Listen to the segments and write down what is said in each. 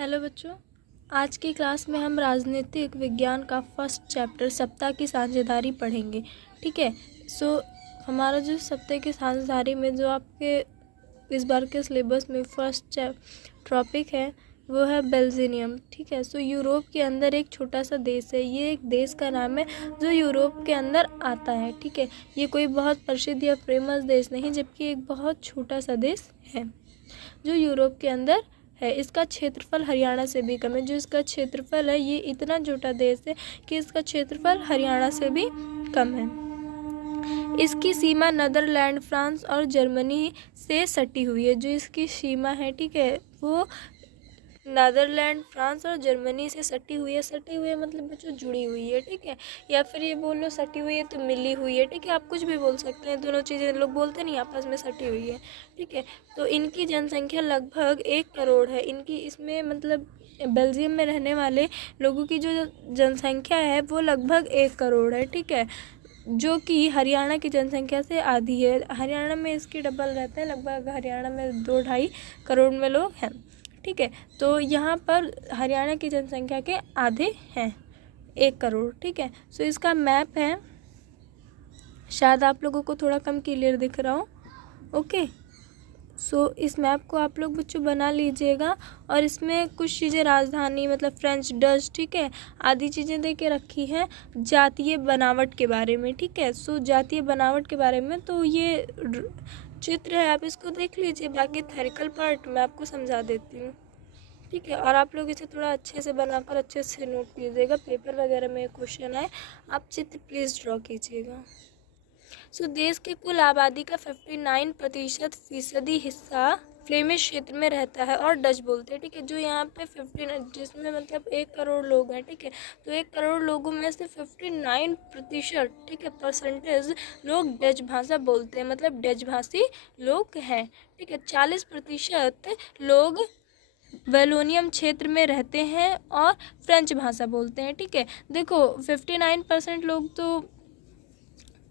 Hello बच्चों, आज की क्लास में हम राजनीतिक विज्ञान का फर्स्ट चैप्टर सत्ता की साझेदारी पढ़ेंगे। ठीक है। हमारा जो सत्ता की साझेदारी में जो आपके इस बार के सिलेबस में फर्स्ट टॉपिक है वो है बेल्जियम। ठीक है। यूरोप के अंदर एक छोटा सा देश है। ये एक देश का नाम है जो यूरोप के अंदर आता है। ठीक है। ये कोई बहुत प्रसिद्ध या फेमस देश नहीं, जबकि एक बहुत छोटा सा देश है जो यूरोप के अंदर है। इसका क्षेत्रफल हरियाणा से भी कम है। जो इसका क्षेत्रफल है, ये इतना छोटा देश है कि इसका क्षेत्रफल हरियाणा से भी कम है। इसकी सीमा नीदरलैंड, फ्रांस और जर्मनी से सटी हुई है। जो इसकी सीमा है, ठीक है, वो नीदरलैंड, फ्रांस और जर्मनी से सटी हुई है। सटी हुई है मतलब बच्चों जुड़ी हुई है। ठीक है। या फिर ये बोल लो सटी हुई है तो मिली हुई है। ठीक है। आप कुछ भी बोल सकते हैं, दोनों चीज़ें लोग बोलते नहीं, आपस में सटी हुई है। ठीक है। तो इनकी जनसंख्या लगभग 1 करोड़ है। इनकी इसमें मतलब बेल्जियम में रहने वाले लोगों की जो जनसंख्या है वो लगभग 1 करोड़ है। ठीक है। जो कि हरियाणा की जनसंख्या से आधी है। हरियाणा में इसकी डबल रहता है। लगभग हरियाणा में 2-2.5 करोड़ में लोग हैं। ठीक है। तो यहाँ पर हरियाणा की जनसंख्या के आधे हैं, 1 करोड़। ठीक है। इसका मैप है, शायद आप लोगों को थोड़ा कम क्लियर दिख रहा हो। ओके। इस मैप को आप लोग बच्चों बना लीजिएगा। और इसमें कुछ चीज़ें राजधानी मतलब फ्रेंच, डच, ठीक है, आदि चीज़ें दे के रखी हैं जातीय बनावट के बारे में। ठीक है। जातीय बनावट के बारे में तो ये चित्र है, आप इसको देख लीजिए। बाकी थेरिकल पार्ट मैं आपको समझा देती हूँ। ठीक है। और आप लोग इसे थोड़ा अच्छे से बनाकर अच्छे से नोट कीजिएगा। पेपर वगैरह में क्वेश्चन आए, आप चित्र प्लीज़ ड्रॉ कीजिएगा। देश की कुल आबादी का 59% हिस्सा फ्लेमिश क्षेत्र में रहता है और डच बोलते हैं। ठीक है। जो यहाँ पे 15 जिसमें मतलब 1 करोड़ लोग हैं। ठीक है। तो 1 करोड़ लोगों में से 59%, ठीक है, परसेंटेज लोग डच भाषा बोलते हैं, मतलब डच भाषी लोग हैं। ठीक है। 40% लोग वेलोनियम क्षेत्र में रहते हैं और फ्रेंच भाषा बोलते हैं। ठीक है। देखो 59% लोग तो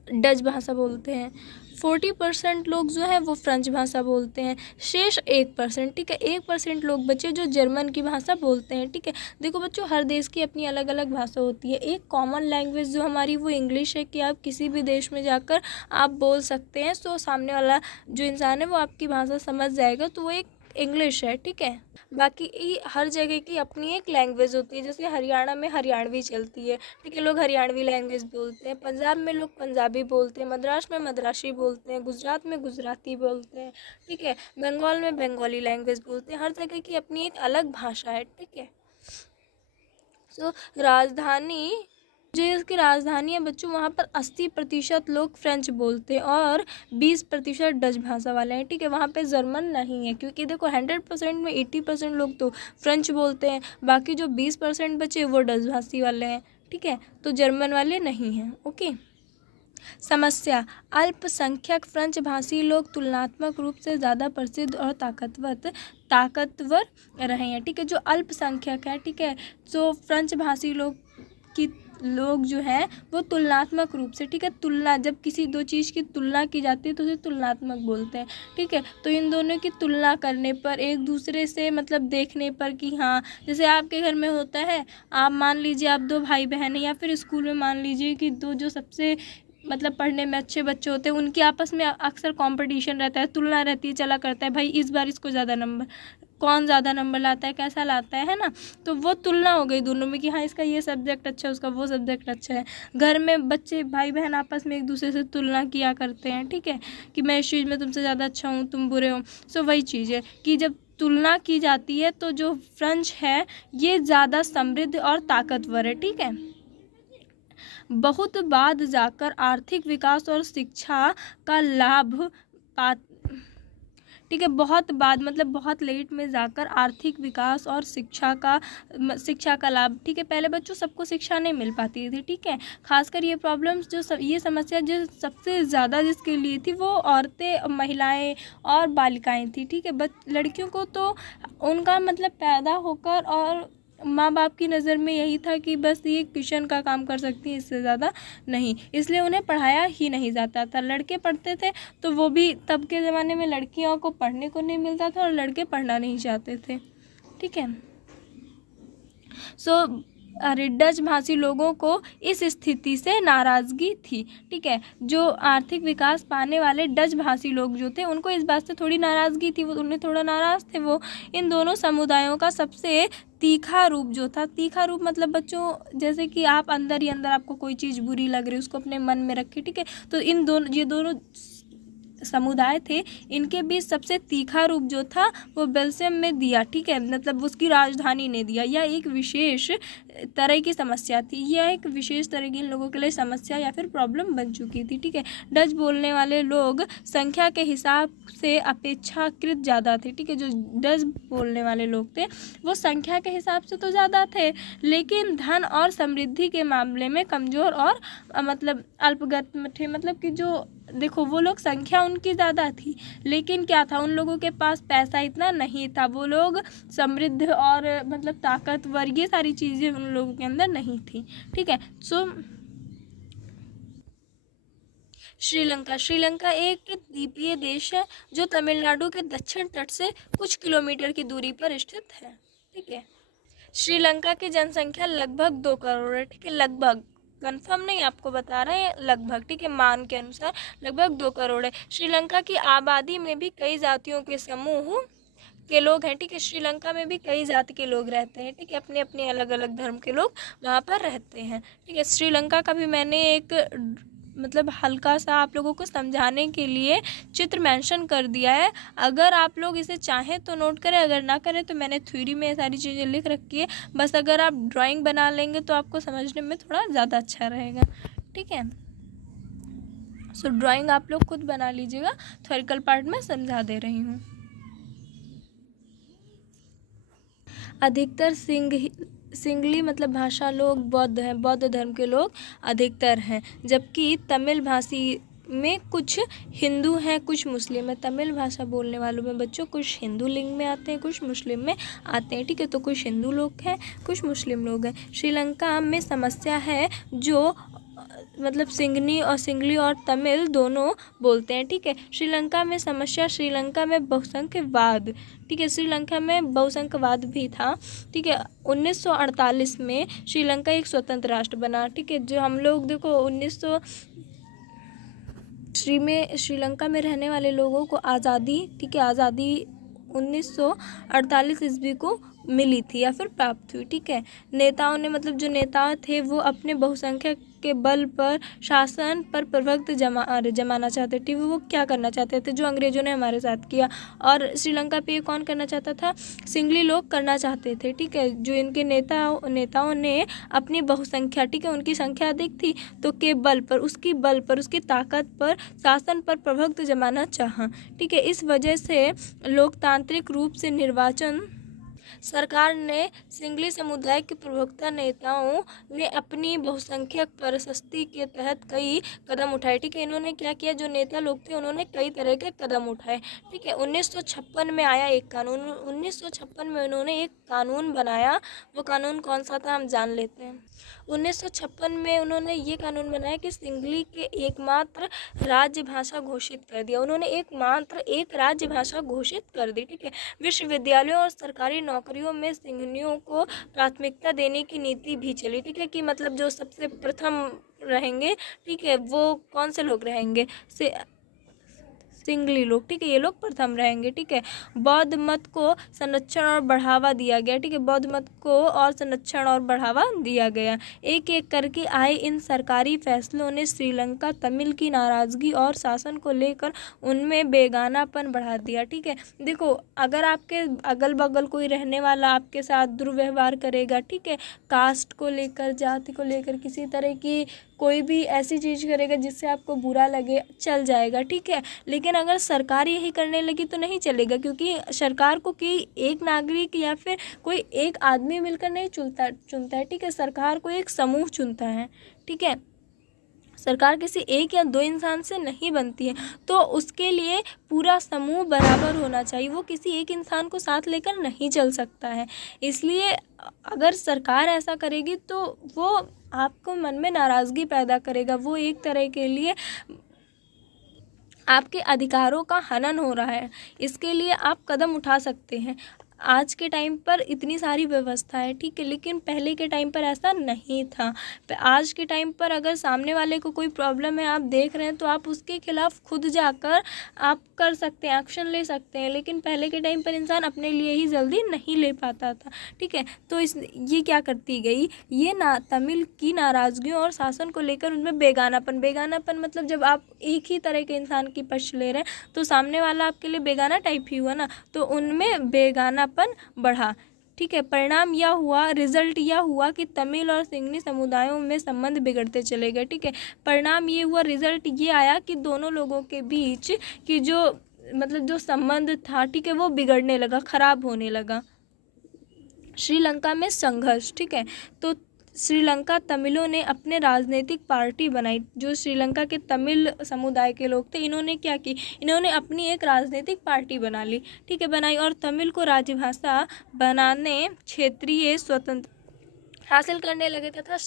डच भाषा बोलते हैं, 40% लोग जो है वो फ्रेंच भाषा बोलते हैं, शेष 1%, ठीक है, 1% लोग बचे जो जर्मन की भाषा बोलते हैं। ठीक है। देखो बच्चों, हर देश की अपनी अलग अलग भाषा होती है। एक कॉमन लैंग्वेज जो हमारी वो इंग्लिश है कि आप किसी भी देश में जाकर आप बोल सकते हैं। सामने वाला जो इंसान है वो आपकी भाषा समझ जाएगा, तो वो एक इंग्लिश है। ठीक है। बाकी हर जगह की अपनी एक लैंग्वेज होती है। जैसे हरियाणा में हरियाणवी चलती है। ठीक है। लोग हरियाणवी लैंग्वेज बोलते हैं। पंजाब में लोग पंजाबी बोलते हैं। मद्रास में मद्रासी बोलते हैं। गुजरात में गुजराती बोलते हैं। ठीक है। बंगाल में बंगाली लैंग्वेज बोलते हैं। हर जगह की अपनी एक अलग भाषा है। ठीक है। राजधानी जो इसकी राजधानी है बच्चों, वहाँ पर 80% लोग फ्रेंच बोलते हैं और 20% डच भाषा वाले हैं। ठीक है। वहाँ पे जर्मन नहीं है, क्योंकि देखो 100% में 80% लोग तो फ्रेंच बोलते हैं, बाकी जो 20% बचे वो डच भाषी वाले हैं। ठीक है। तो जर्मन वाले नहीं हैं। ओके। समस्या, अल्पसंख्यक फ्रेंच भाषी लोग तुलनात्मक रूप से ज़्यादा प्रसिद्ध और ताकतवर रहे हैं। ठीक है। जो अल्पसंख्यक है, ठीक है, जो फ्रेंच भाषी लोग जो है वो तुलनात्मक रूप से, ठीक है, तुलना, जब किसी दो चीज़ की तुलना की जाती है तो उसे तुलनात्मक बोलते हैं। ठीक है। तो इन दोनों की तुलना करने पर, एक दूसरे से मतलब देखने पर कि हाँ, जैसे आपके घर में होता है, आप मान लीजिए आप 2 भाई बहन हैं, या फिर स्कूल में मान लीजिए कि 2 जो सबसे मतलब पढ़ने में अच्छे बच्चे होते हैं, उनके आपस में अक्सर कंपटीशन रहता है, तुलना रहती है, चला करता है, भाई इस बार इसको ज़्यादा नंबर, कौन ज़्यादा नंबर लाता है, कैसा लाता है ना। तो वो तुलना हो गई दोनों में कि हाँ इसका ये सब्जेक्ट अच्छा है, उसका वो सब्जेक्ट अच्छा है। घर में बच्चे भाई बहन आपस में एक दूसरे से तुलना किया करते हैं। ठीक है। कि मैं इस चीज़ में तुमसे ज़्यादा अच्छा हूँ, तुम बुरे हो। वही चीज़ है कि जब तुलना की जाती है तो जो फ्रेंच है ये ज़्यादा समृद्ध और ताकतवर है। ठीक है। बहुत बाद जाकर आर्थिक विकास और शिक्षा का लाभ पा ठीक है। बहुत बाद मतलब बहुत लेट में जाकर आर्थिक विकास और शिक्षा का लाभ। ठीक है। पहले बच्चों सबको शिक्षा नहीं मिल पाती थी। ठीक है। खासकर ये प्रॉब्लम्स ये समस्या जो सबसे ज़्यादा जिसके लिए थी वो औरतें, महिलाएं और बालिकाएं थी। ठीक है। लड़कियों को तो उनका मतलब पैदा होकर और माँ बाप की नज़र में यही था कि बस ये किचन का काम कर सकती है, इससे ज़्यादा नहीं, इसलिए उन्हें पढ़ाया ही नहीं जाता था। लड़के पढ़ते थे तो वो भी तब के ज़माने में लड़कियों को पढ़ने को नहीं मिलता था और लड़के पढ़ना नहीं चाहते थे। ठीक है। सो डच भाषी लोगों को इस स्थिति से नाराज़गी थी। ठीक है, जो आर्थिक विकास पाने वाले डच भाषी लोग जो थे उनको इस बात से थोड़ी नाराज़गी थी, वो उन्हें थोड़ा नाराज़ थे वो। इन दोनों समुदायों का सबसे तीखा रूप जो था, तीखा रूप मतलब बच्चों जैसे कि आप अंदर ही अंदर आपको कोई चीज़ बुरी लग रही है उसको अपने मन में रखी, ठीक है, तो ये दोनों समुदाय थे, इनके बीच सबसे तीखा रूप जो था वो बेल्जियम में दिया। ठीक है, मतलब उसकी राजधानी ने दिया। यह एक विशेष तरह की समस्या थी, यह एक विशेष तरह की इन लोगों के लिए समस्या या फिर प्रॉब्लम बन चुकी थी। ठीक है, डच बोलने वाले लोग संख्या के हिसाब से अपेक्षाकृत ज़्यादा थे। ठीक है, जो डच बोलने वाले लोग थे वो संख्या के हिसाब से तो ज़्यादा थे, लेकिन धन और समृद्धि के मामले में कमज़ोर और मतलब अल्पगत थे। मतलब कि जो देखो वो लोग संख्या उनकी ज़्यादा थी, लेकिन क्या था, उन लोगों के पास पैसा इतना नहीं था, वो लोग समृद्ध और मतलब ताकतवर ये सारी चीज़ें उन लोगों के अंदर नहीं थी। ठीक है, सो श्रीलंका एक द्वीपीय देश है जो तमिलनाडु के दक्षिण तट से कुछ किलोमीटर की दूरी पर स्थित है। ठीक है, श्रीलंका की जनसंख्या लगभग 2 करोड़ है। ठीक है, लगभग, कंफर्म नहीं, आपको बता रहे हैं लगभग। ठीक है, मान के अनुसार लगभग 2 करोड़ है। श्रीलंका की आबादी में भी कई जातियों के समूह के लोग हैं। ठीक है, श्रीलंका में भी कई जाति के लोग रहते हैं। ठीक है, अपने अपने अलग अलग धर्म के लोग वहाँ पर रहते हैं। ठीक है, श्रीलंका का भी मैंने एक मतलब हल्का सा आप लोगों को समझाने के लिए चित्र मेंशन कर दिया है। अगर आप लोग इसे चाहें तो नोट करें, अगर ना करें तो मैंने थ्योरी में सारी चीज़ें लिख रखी है। बस अगर आप ड्राइंग बना लेंगे तो आपको समझने में थोड़ा ज़्यादा अच्छा रहेगा। ठीक है, सो ड्राइंग आप लोग खुद बना लीजिएगा, थ्योरिकल पार्ट में समझा दे रही हूँ। अधिकतर सिंगली मतलब भाषा लोग बौद्ध हैं, बौद्ध धर्म के लोग अधिकतर हैं, जबकि तमिल भाषी में कुछ हिंदू हैं, कुछ मुस्लिम हैं। तमिल भाषा बोलने वालों में बच्चों कुछ हिंदू लिंग में आते हैं, कुछ मुस्लिम में आते हैं। ठीक है, तो कुछ हिंदू लोग हैं, कुछ मुस्लिम लोग हैं। श्रीलंका में समस्या है जो मतलब सिंगली और तमिल दोनों बोलते हैं। ठीक है, श्रीलंका में समस्या, श्रीलंका में बहुसंख्यवाद। ठीक है, श्रीलंका में बहुसंख्यवाद भी था। ठीक है, 1948 में श्रीलंका एक स्वतंत्र राष्ट्र बना। ठीक है, जो हम लोग देखो श्रीलंका में रहने वाले लोगों को आज़ादी, ठीक है, आज़ादी 1948 ईस्वी को मिली थी या फिर प्राप्त हुई। ठीक है, नेताओं ने मतलब जो नेता थे वो अपने बहुसंख्यक के बल पर शासन पर प्रभुत्व जमाना चाहते थे। वो क्या करना चाहते थे, जो अंग्रेजों ने हमारे साथ किया, और श्रीलंका पे कौन करना चाहता था, सिंगली लोग करना चाहते थे। ठीक है, जो इनके नेताओं ने अपनी बहुसंख्या, ठीक है, उनकी संख्या अधिक थी तो के बल पर, उसकी ताकत पर, शासन पर प्रभुत्व जमाना चाहा। ठीक है, इस वजह से लोकतांत्रिक रूप से निर्वाचन सरकार ने सिंगली समुदाय के प्रवक्ता नेताओं ने अपनी बहुसंख्यक प्रशस्ति के तहत कई कदम उठाए। ठीक है, इन्होंने क्या किया, जो नेता लोग थे उन्होंने कई तरह के कदम उठाए। ठीक है, 1956 में आया एक कानून, 1956 में उन्होंने एक कानून बनाया। वो कानून कौन सा था हम जान लेते हैं। 1956 में उन्होंने ये कानून बनाया कि सिंगली के एकमात्र राज्य भाषा घोषित कर दिया। उन्होंने एक राज्य भाषा घोषित कर दी। ठीक है, विश्वविद्यालयों और सरकारी नौकरियों में सिंगलियों को प्राथमिकता देने की नीति भी चली। ठीक है, कि मतलब जो सबसे प्रथम रहेंगे, ठीक है, वो कौन से लोग रहेंगे, सिंगली लोग। ठीक है, ये लोग प्रथम रहेंगे। ठीक है, बौद्ध मत को संरक्षण और बढ़ावा दिया गया। ठीक है, बौद्ध मत को और संरक्षण और बढ़ावा दिया गया। एक एक करके आए इन सरकारी फैसलों ने श्रीलंका तमिल की नाराज़गी और शासन को लेकर उनमें बेगानापन बढ़ा दिया। ठीक है, देखो अगर आपके अगल बगल कोई रहने वाला आपके साथ दुर्व्यवहार करेगा, ठीक है, कास्ट को लेकर, जाति को लेकर, किसी तरह की कोई भी ऐसी चीज़ करेगा जिससे आपको बुरा लगे, चल जाएगा। ठीक है, लेकिन अगर सरकार यही करने लगी तो नहीं चलेगा, क्योंकि सरकार को कोई एक नागरिक या फिर कोई एक आदमी मिलकर नहीं चुनता है। ठीक है, सरकार को एक समूह चुनता है। ठीक है, सरकार किसी एक या दो इंसान से नहीं बनती है, तो उसके लिए पूरा समूह बराबर होना चाहिए। वो किसी एक इंसान को साथ लेकर नहीं चल सकता है। इसलिए अगर सरकार ऐसा करेगी तो वो आपको मन में नाराज़गी पैदा करेगा। वो एक तरह के लिए आपके अधिकारों का हनन हो रहा है, इसके लिए आप कदम उठा सकते हैं। आज के टाइम पर इतनी सारी व्यवस्था है, ठीक है, लेकिन पहले के टाइम पर ऐसा नहीं था। आज के टाइम पर अगर सामने वाले को कोई प्रॉब्लम है, आप देख रहे हैं, तो आप उसके खिलाफ खुद जाकर आप कर सकते हैं, एक्शन ले सकते हैं। लेकिन पहले के टाइम पर इंसान अपने लिए ही जल्दी नहीं ले पाता था, ठीक है। तो ये क्या करती गई, ये ना तमिल की नाराज़गियों और शासन को लेकर उनमें बेगानापन मतलब जब आप एक ही तरह के इंसान की पक्ष ले रहे हैं तो सामने वाला आपके लिए बेगाना टाइप ही हुआ ना, तो उनमें बेगानापन बढ़ा, ठीक है। परिणाम यह हुआ, रिजल्ट यह हुआ कि तमिल और सिंगनी समुदायों में संबंध बिगड़ते चले गए, ठीक है। परिणाम ये हुआ, रिजल्ट ये आया कि दोनों लोगों के बीच की जो मतलब जो संबंध था, ठीक है, वो बिगड़ने लगा, खराब होने लगा। श्रीलंका में संघर्ष, ठीक है। तो श्रीलंका तमिलों ने अपने राजनीतिक पार्टी बनाई। जो श्रीलंका के तमिल समुदाय के लोग थे, इन्होंने क्या की, इन्होंने अपनी एक राजनीतिक पार्टी बना ली, ठीक है, बनाई, और तमिल को राजभाषा बनाने, क्षेत्रीय स्वतंत्र हासिल करने लगे तथा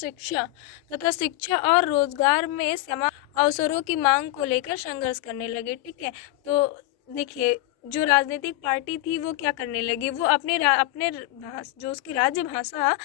शिक्षा और रोजगार में समान अवसरों की मांग को लेकर संघर्ष करने लगे, ठीक है। तो देखिए, जो राजनीतिक पार्टी थी वो क्या करने लगी, वो अपने जो उसकी राज्य भाषा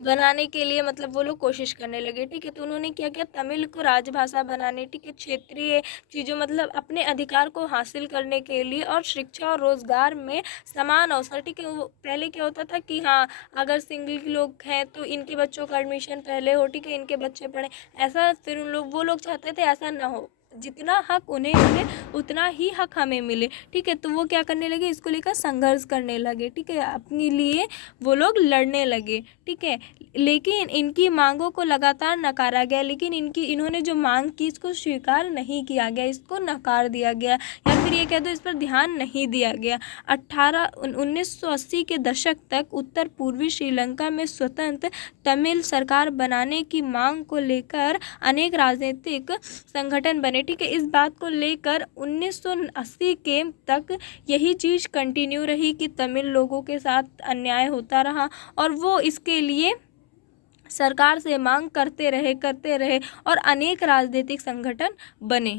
बनाने के लिए मतलब वो लोग कोशिश करने लगे, ठीक है। तो उन्होंने क्या किया, तमिल को राजभाषा बनाने, ठीक है, क्षेत्रीय चीज़ों मतलब अपने अधिकार को हासिल करने के लिए, और शिक्षा और रोजगार में समान अवसर, ठीक है। वो पहले क्या होता था कि हाँ, अगर सिंगल लोग हैं तो इनके बच्चों का एडमिशन पहले हो, ठीक है, इनके बच्चे पढ़ें, ऐसा फिर वो लोग चाहते थे ऐसा ना हो, जितना हक उन्हें मिले उतना ही हक हमें मिले, ठीक है। तो वो क्या करने लगे, इसको लेकर संघर्ष करने लगे, ठीक है, अपने लिए वो लोग लड़ने लगे, ठीक है। लेकिन इनकी मांगों को लगातार नकारा गया, लेकिन इन्होंने जो मांग की इसको स्वीकार नहीं किया गया, इसको नकार दिया गया, या फिर ये कह दो इस पर ध्यान नहीं दिया गया। 1980 के दशक तक उत्तर पूर्वी श्रीलंका में स्वतंत्र तमिल सरकार बनाने की मांग को लेकर अनेक राजनीतिक संगठन बने, ठीक है। इस बात को लेकर 1980 के तक यही चीज़ कंटिन्यू रही कि तमिल लोगों के साथ अन्याय होता रहा, और वो इसके लिए सरकार से मांग करते रहे और अनेक राजनीतिक संगठन बने।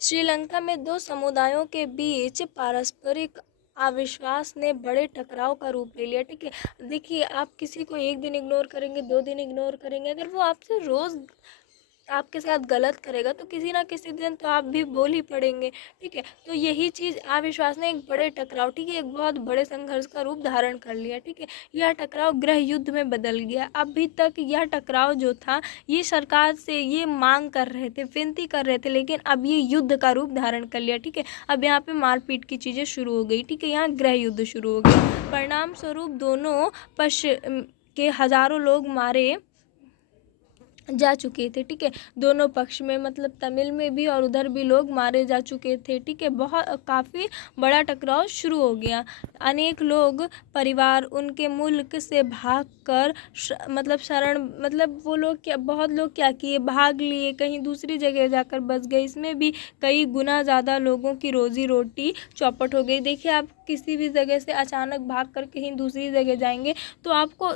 श्रीलंका में दो समुदायों के बीच पारस्परिक अविश्वास ने बड़े टकराव का रूप ले लिया, ठीक है। देखिए, आप किसी को एक दिन इग्नोर करेंगे, 2 दिन इग्नोर करेंगे, अगर वो आपसे रोज़ आपके साथ गलत करेगा तो किसी ना किसी दिन तो आप भी बोल ही पड़ेंगे, ठीक है। तो यही चीज़ अविश्वास ने एक बड़े टकराव, ठीक है, एक बहुत बड़े संघर्ष का रूप धारण कर लिया, ठीक है। यह टकराव गृह युद्ध में बदल गया। अभी तक यह टकराव जो था, ये सरकार से ये मांग कर रहे थे, विनती कर रहे थे, लेकिन अब ये युद्ध का रूप धारण कर लिया, ठीक है। अब यहाँ पे मारपीट की चीज़ें शुरू हो गई, ठीक है, यहाँ गृह युद्ध शुरू हो गई। परिणाम स्वरूप दोनों पक्ष के हजारों लोग मारे जा चुके थे, ठीक है, दोनों पक्ष में, मतलब तमिल में भी और उधर भी लोग मारे जा चुके थे, ठीक है। बहुत काफ़ी बड़ा टकराव शुरू हो गया। अनेक लोग परिवार उनके मुल्क से भागकर मतलब शरण मतलब वो लोग क्या, बहुत लोग क्या किए, भाग लिए, कहीं दूसरी जगह जाकर बस गए। इसमें भी कई गुना ज़्यादा लोगों की रोजी रोटी चौपट हो गई। देखिए, आप किसी भी जगह से अचानक भाग कर कहीं दूसरी जगह जाएंगे तो आपको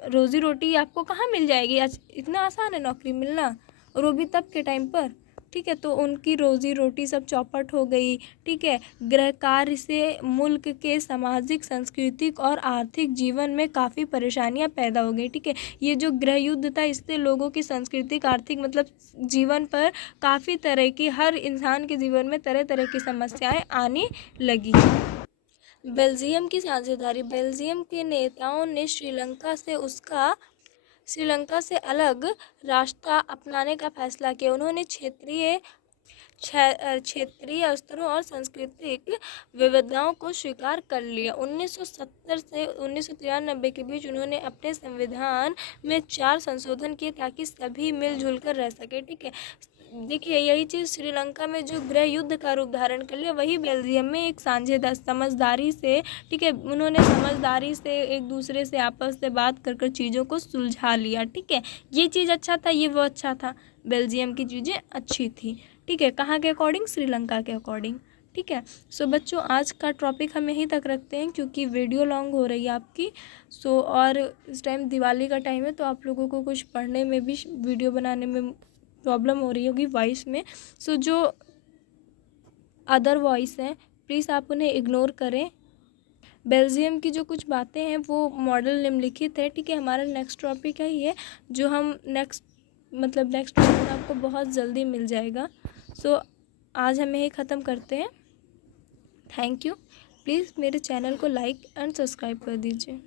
रोज़ी रोटी आपको कहाँ मिल जाएगी, आज इतना आसान है नौकरी मिलना, और वो भी तब के टाइम पर, ठीक है। तो उनकी रोज़ी रोटी सब चौपट हो गई, ठीक है। गृह कार्य से मुल्क के सामाजिक, सांस्कृतिक और आर्थिक जीवन में काफ़ी परेशानियां पैदा हो गई, ठीक है। ये जो गृह युद्ध था, इससे लोगों की सांस्कृतिक, आर्थिक मतलब जीवन पर काफ़ी तरह की, हर इंसान के जीवन में तरह तरह की समस्याएँ आने लगी। बेल्जियम की साझेदारी। बेल्जियम के नेताओं ने श्रीलंका से अलग रास्ता अपनाने का फैसला किया। उन्होंने क्षेत्रीय स्तरों और सांस्कृतिक विविधताओं को स्वीकार कर लिया। 1970 से 1993 के बीच उन्होंने अपने संविधान में 4 संशोधन किए ताकि सभी मिलजुल कर रह सके, ठीक है। देखिए, यही चीज़ श्रीलंका में जो गृह युद्ध का रूप धारण कर लिया, वही बेल्जियम में एक समझदारी से, ठीक है, उन्होंने समझदारी से एक दूसरे से आपस से बात कर कर चीज़ों को सुलझा लिया, ठीक है। ये चीज़ अच्छा था, ये वो अच्छा था, बेल्जियम की चीज़ें अच्छी थी, ठीक है। कहाँ के अकॉर्डिंग, श्रीलंका के अकॉर्डिंग, ठीक है। सो बच्चों, आज का टॉपिक हम यहीं तक रखते हैं क्योंकि वीडियो लॉन्ग हो रही है आपकी। सो और इस टाइम दिवाली का टाइम है, तो आप लोगों को कुछ पढ़ने में भी, वीडियो बनाने में प्रॉब्लम हो रही होगी वॉइस में। सो जो अदर वॉइस हैं प्लीज़ आप उन्हें इग्नोर करें। बेल्जियम की जो कुछ बातें हैं वो मॉडल निम्नलिखित है, ठीक है। हमारा नेक्स्ट टॉपिक है ये, जो हम नेक्स्ट टॉपिक आपको बहुत जल्दी मिल जाएगा। सो आज हम यही ख़त्म करते हैं। Thank you. प्लीज़ मेरे चैनल को लाइक एंड सब्सक्राइब कर दीजिए।